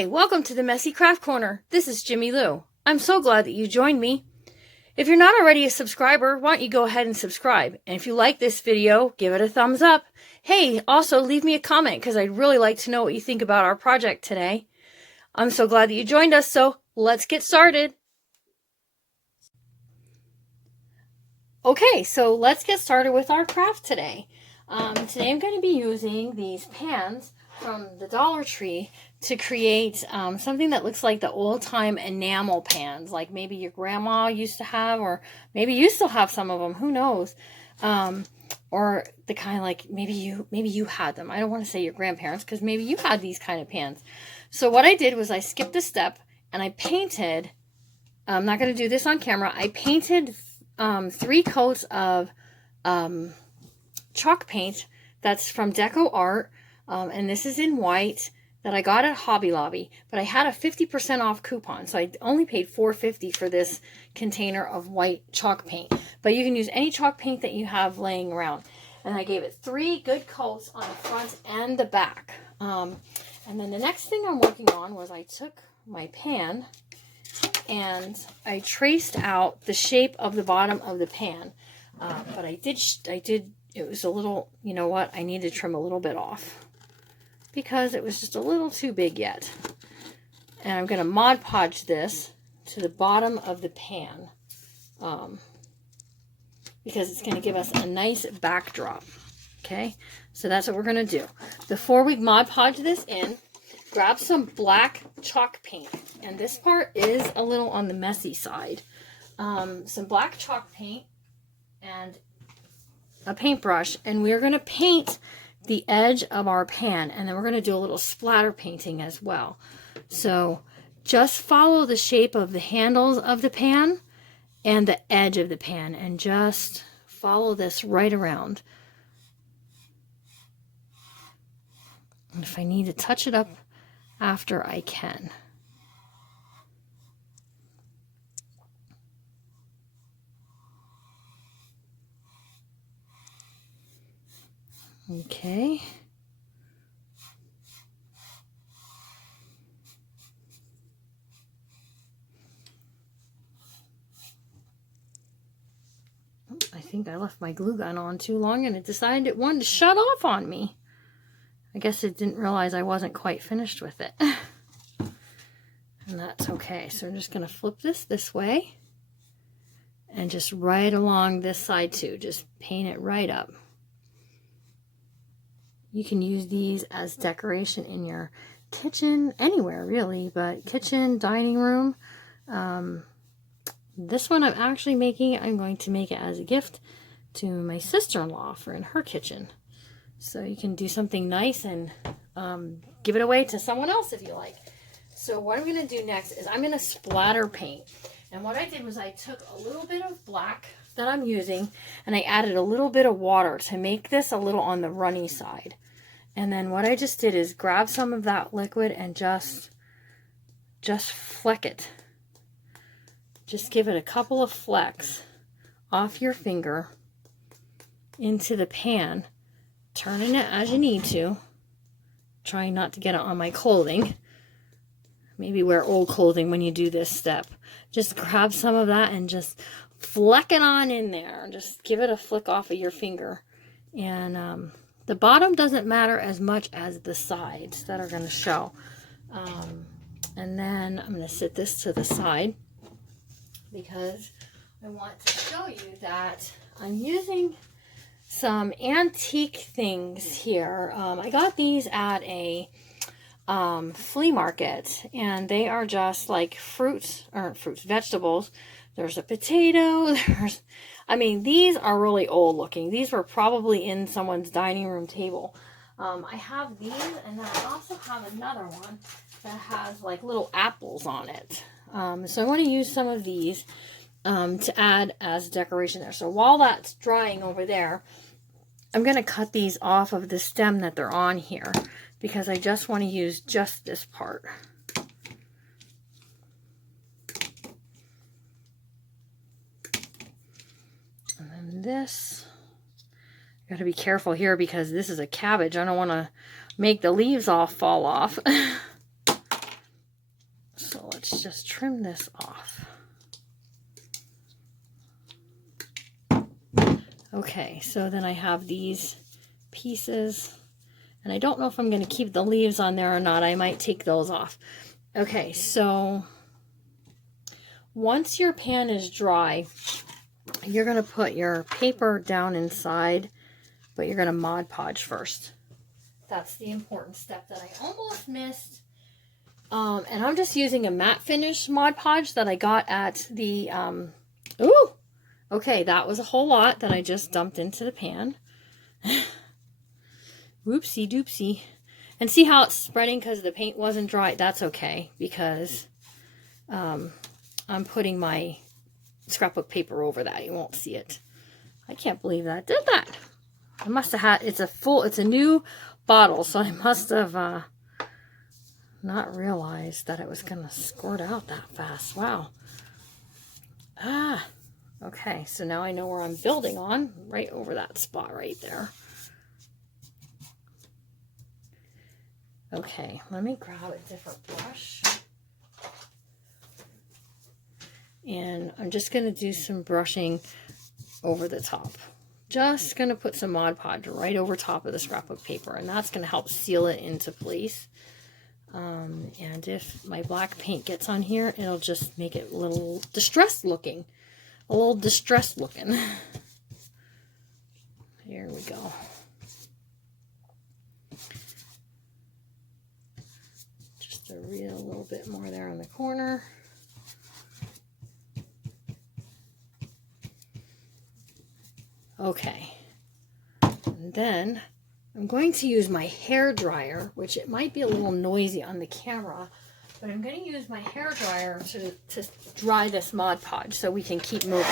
Hi, welcome to the Messy Craft Corner. This is Jimmy Lou. I'm so glad that you joined me. If you're not already a subscriber, why don't you go ahead and subscribe? And if you like this video, give it a thumbs up. Hey, also leave me a comment because I'd really like to know what you think about our project today. I'm so glad that you joined us, so let's get started. Okay, so let's get started with our craft today. Today I'm going to be using these pans from the Dollar Tree to create something that looks like the old-time enamel pans, like maybe your grandma used to have, or maybe you still have some of them, who knows, or the kind like maybe you had them. I don't want to say your grandparents, because maybe you had these kind of pans. So what I did was I skipped a step and I painted. I'm not going to do this on camera. I painted 3 coats of chalk paint that's from Deco, and this is in white that I got at Hobby Lobby, but I had a 50% off coupon, so I only paid $4.50 for this container of white chalk paint. But you can use any chalk paint that you have laying around. And I gave it 3 good coats on the front and the back. And then the next thing I'm working on was I took my pan and I traced out the shape of the bottom of the pan. But I did, it was a little, you know what, I need to trim a little bit off because it was just a little too big yet. And I'm going to Mod Podge this to the bottom of the pan because it's going to give us a nice backdrop. Okay, so that's what we're going to do. Before we Mod Podge this in, grab some black chalk paint. And this part is a little on the messy side. Some black chalk paint and a paintbrush, and we're going to paint the edge of our pan, and then we're going to do a little splatter painting as well. So just follow the shape of the handles of the pan and the edge of the pan, and just follow this right around. And if I need to touch it up after, I can. Okay. I think I left my glue gun on too long and it decided it wanted to shut off on me. I guess it didn't realize I wasn't quite finished with it. And that's okay. So I'm just going to flip this way and just right along this side too. Just paint it right up. You can use these as decoration in your kitchen, anywhere really, but kitchen, dining room. This one I'm actually making, I'm going to make it as a gift to my sister-in-law for in her kitchen. So you can do something nice and give it away to someone else if you like. So what I'm going to do next is I'm going to splatter paint. And what I did was I took a little bit of black that I'm using and I added a little bit of water to make this a little on the runny side. And then what I just did is grab some of that liquid and just fleck it. Just give it a couple of flecks off your finger into the pan, turning it as you need to. Trying not to get it on my clothing. Maybe wear old clothing when you do this step. Just grab some of that and just fleck it on in there. Just give it a flick off of your finger. And the bottom doesn't matter as much as the sides that are going to show. And then I'm going to set this to the side because I want to show you that I'm using some antique things here. I got these at a flea market, and they are just like vegetables. There's a potato. I mean, these are really old looking. These were probably in someone's dining room table. I have these, and then I also have another one that has like little apples on it. So I want to use some of these to add as decoration there. So while that's drying over there, I'm going to cut these off of the stem that they're on here because I just want to use just this part. And then this, got to be careful here because this is a cabbage. I don't want to make the leaves all fall off. let's just trim this off. Okay, so then I have these pieces, and I don't know if I'm going to keep the leaves on there or not. I might take those off. Okay, so once your pan is dry, you're going to put your paper down inside, but you're going to Mod Podge first. That's the important step that I almost missed. And I'm just using a matte finish Mod Podge that I got at the, ooh, okay, that was a whole lot that I just dumped into the pan. Whoopsie doopsie. And see how it's spreading because the paint wasn't dry? That's okay, because I'm putting my scrapbook paper over that. You won't see it. I can't believe that did that. I must have had, it's a new bottle, so I must have not realized that it was going to squirt out that fast. Wow. Okay, so now I know where I'm building on, right over that spot right there. Okay, let me grab a different brush. And I'm just going to do some brushing over the top. Just going to put some Mod Podge right over top of the scrapbook paper, and that's going to help seal it into place. And if my black paint gets on here, it'll just make it a little distressed looking. A little distressed looking. Here we go. Just a little bit more there on the corner. Okay. And then I'm going to use my hair dryer, which it might be a little noisy on the camera, but I'm going to use my hair dryer to dry this Mod Podge so we can keep moving.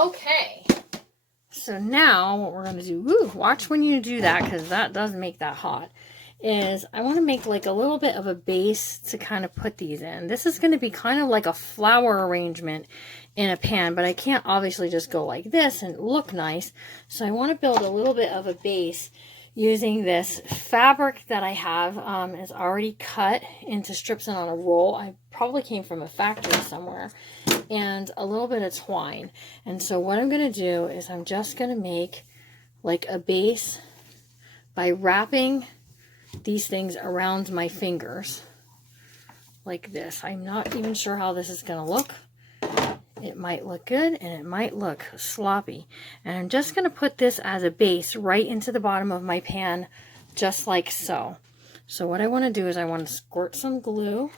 Okay, so now what we're going to do, watch when you do that, because that does make that hot, is I want to make like a little bit of a base to kind of put these in. This is going to be kind of like a flower arrangement in a pan, but I can't obviously just go like this and look nice. So I want to build a little bit of a base using this fabric that I have. Is already cut into strips and on a roll. I probably came from a factory somewhere. And a little bit of twine. And so what I'm going to do is I'm just going to make like a base by wrapping these things around my fingers like this. I'm not even sure how this is going to look. It might look good and it might look sloppy. And I'm just going to put this as a base right into the bottom of my pan, just like so. So what I want to do is I want to squirt some glue.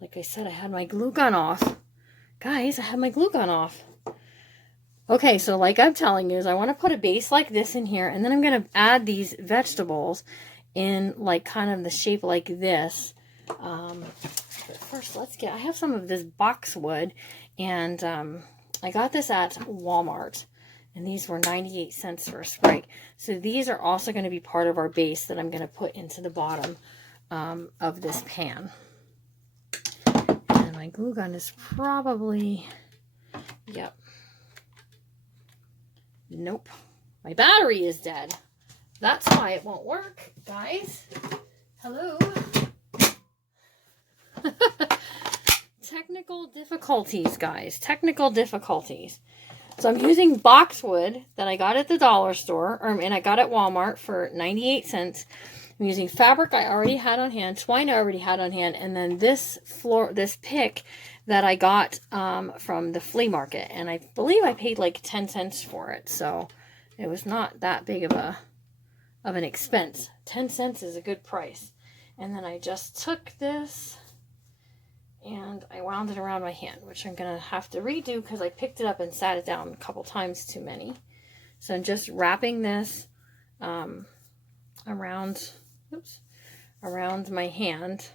Like I said, I had my glue gun off. Guys, I had my glue gun off. Okay, so like I'm telling you, is I want to put a base like this in here, and then I'm going to add these vegetables in like kind of the shape like this. But first, I have some of this boxwood, and I got this at Walmart, and these were 98 cents for a sprig. So these are also going to be part of our base that I'm going to put into the bottom of this pan. My glue gun is probably, yep. Nope. My battery is dead. That's why it won't work, guys. Hello. Technical difficulties, guys. Technical difficulties. So I'm using boxwood that I got at the dollar store, and I got at Walmart for 98 cents. I'm using fabric I already had on hand, twine I already had on hand, and then this pick that I got from the flea market. And I believe I paid like 10 cents for it. So it was not that big of an expense. 10 cents is a good price. And then I just took this and I wound it around my hand, which I'm going to have to redo because I picked it up and sat it down a couple times too many. So I'm just wrapping this around my hand.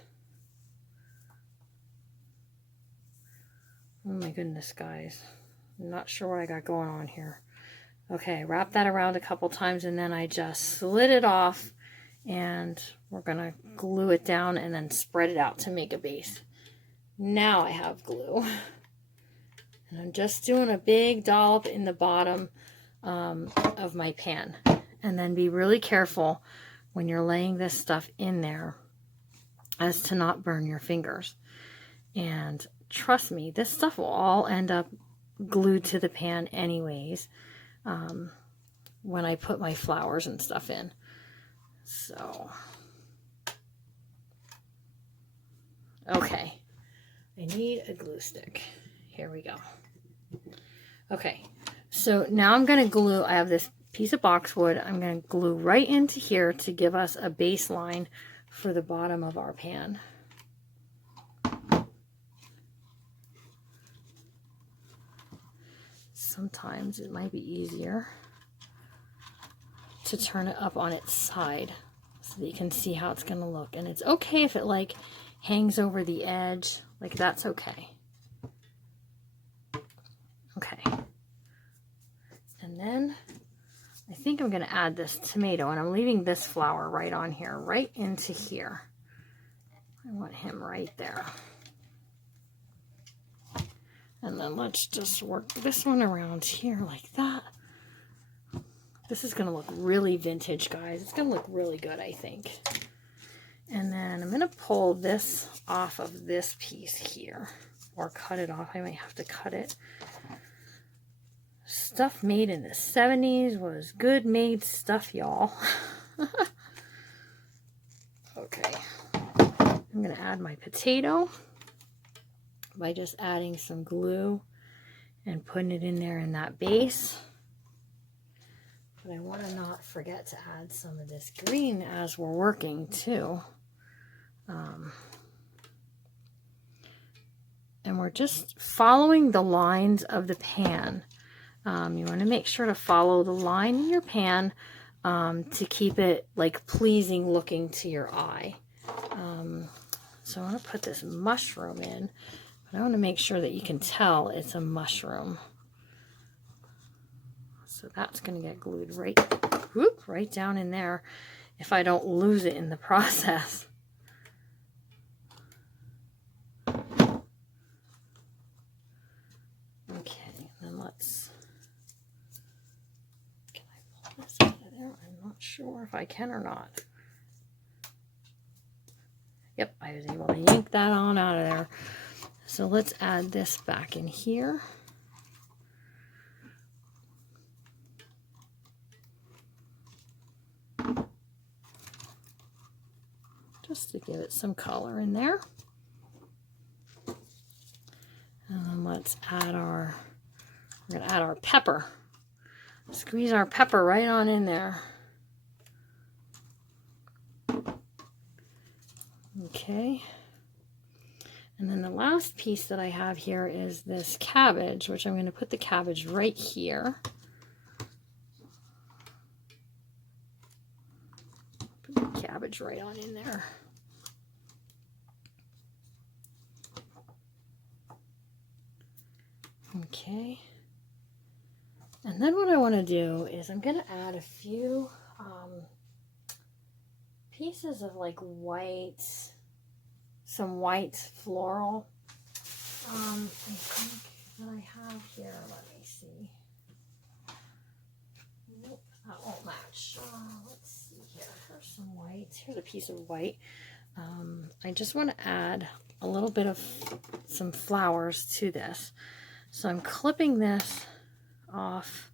Oh my goodness, guys. I'm not sure what I got going on here. Okay, wrap that around a couple times and then I just slid it off and we're going to glue it down and then spread it out to make a base. Now I have glue. And I'm just doing a big dollop in the bottom of my pan. And then be really careful when you're laying this stuff in there as to not burn your fingers. And trust me, this stuff will all end up glued to the pan anyways when I put my flowers and stuff in. So, okay. I need a glue stick. Here we go. Okay, so now I'm going to glue, I have this piece of boxwood, I'm going to glue right into here to give us a baseline for the bottom of our pan. Sometimes it might be easier to turn it up on its side so that you can see how it's going to look. And it's okay if it like hangs over the edge, like that's okay. Okay. And then I think I'm going to add this tomato, and I'm leaving this flower right on here, right into here. I want him right there. And then let's just work this one around here like that. This is going to look really vintage, guys. It's going to look really good, I think. And then I'm going to pull this off of this piece here, or cut it off. I might have to cut it. Stuff made in the 70s was good made stuff, y'all. Okay. I'm going to add my potato by just adding some glue and putting it in there in that base. But I want to not forget to add some of this green as we're working too. And we're just following the lines of the pan. You want to make sure to follow the line in your pan to keep it like pleasing looking to your eye. So I want to put this mushroom in, but I want to make sure that you can tell it's a mushroom. So that's going to get glued right down in there if I don't lose it in the process. Okay, then let's, can I pull this out of there? I'm not sure if I can or not. Yep, I was able to yank that on out of there. So let's add this back in here. Just to give it some color in there. And then let's add we're going to add our pepper. Squeeze our pepper right on in there. Okay. And then the last piece that I have here is this cabbage, which I'm going to put the cabbage right here. Put the cabbage right on in there. Okay. And then what I want to do is I'm going to add a few pieces of like white, some white floral. I think that I have here, let me see. Nope, that won't match. Let's see here. Here's some white. Here's a piece of white. I just want to add a little bit of some flowers to this. So I'm clipping this off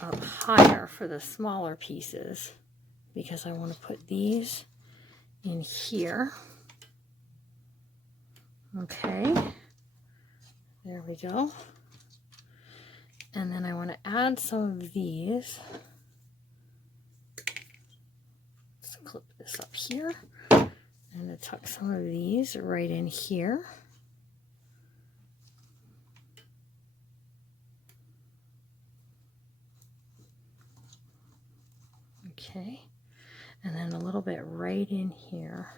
up higher for the smaller pieces because I want to put these in here. Okay, there we go. And then I want to add some of these. Let's clip this up here. I'm going to tuck some of these right in here. Okay, and then a little bit right in here.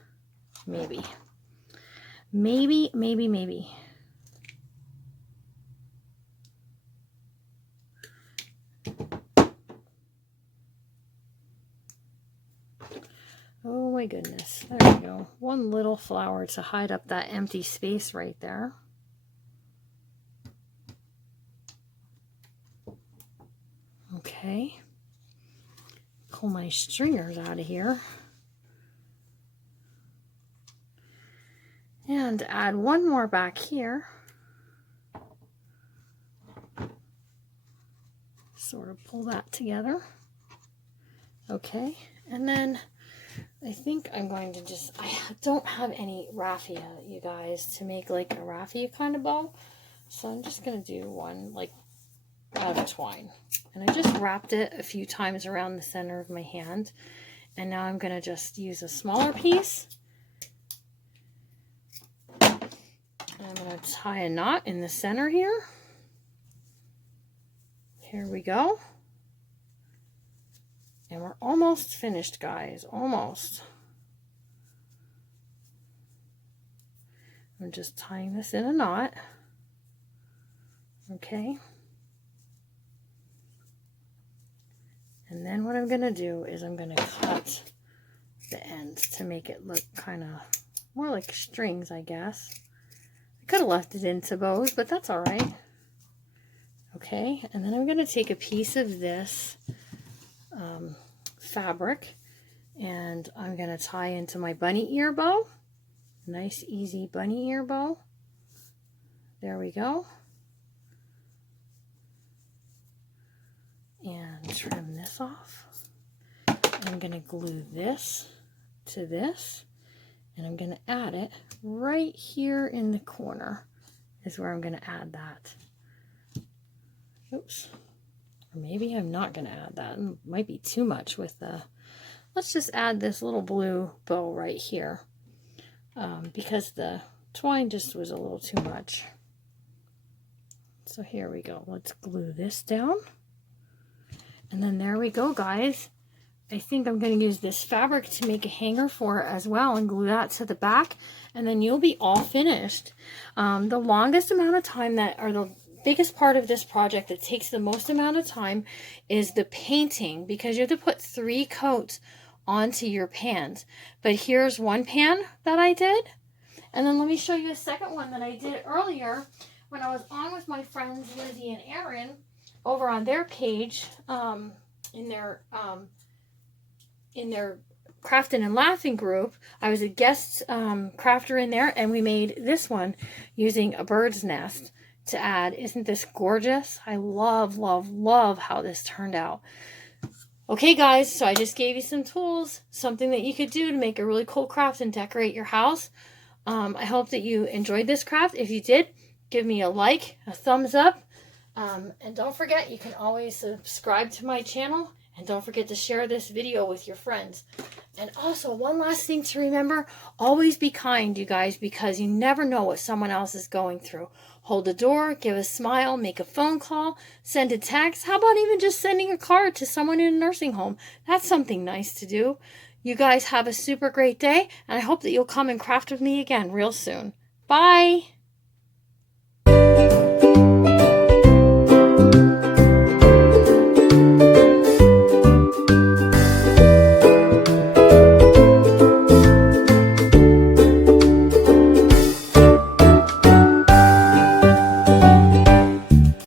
Maybe. Oh my goodness, there we go. One little flower to hide up that empty space right there. Okay. Pull my stringers out of here. And add one more back here. Sort of pull that together. Okay, and then I think I'm going to just, I don't have any raffia, you guys, to make like a raffia kind of bow. So I'm just going to do one like out of twine. And I just wrapped it a few times around the center of my hand. And now I'm going to just use a smaller piece. And I'm going to tie a knot in the center here. Here we go. And we're almost finished, guys. Almost. I'm just tying this in a knot. Okay. And then what I'm going to do is I'm going to cut the ends to make it look kind of more like strings, I guess. I could have left it into bows, but that's all right. Okay, and then I'm going to take a piece of this fabric and I'm going to tie into my bunny ear bow. Nice, easy bunny ear bow. There we go. And trim this off. I'm going to glue this to this and I'm going to add it right here in the corner is where I'm going to add that. Oops. Or maybe I'm not going to add that. It might be too much with the... Let's just add this little blue bow right here because the twine just was a little too much. So here we go. Let's glue this down. And then there we go, guys. I think I'm going to use this fabric to make a hanger for it as well and glue that to the back. And then you'll be all finished. The longest amount of time that, or the biggest part of this project that takes the most amount of time is the painting, because you have to put 3 coats onto your pans. But here's one pan that I did. And then let me show you a second one that I did earlier when I was on with my friends Lizzie and Erin over on their page in their Crafting and Laughing group. I was a guest crafter in there, and we made this one using a bird's nest to add. Isn't this gorgeous? I love, love, love how this turned out. Okay, guys, so I just gave you some tools, something that you could do to make a really cool craft and decorate your house. I hope that you enjoyed this craft. If you did, give me a like, a thumbs up, and don't forget, you can always subscribe to my channel, and don't forget to share this video with your friends. And also, one last thing to remember, always be kind, you guys, because you never know what someone else is going through. Hold the door, give a smile, make a phone call, send a text. How about even just sending a card to someone in a nursing home? That's something nice to do. You guys have a super great day, and I hope that you'll come and craft with me again real soon. Bye!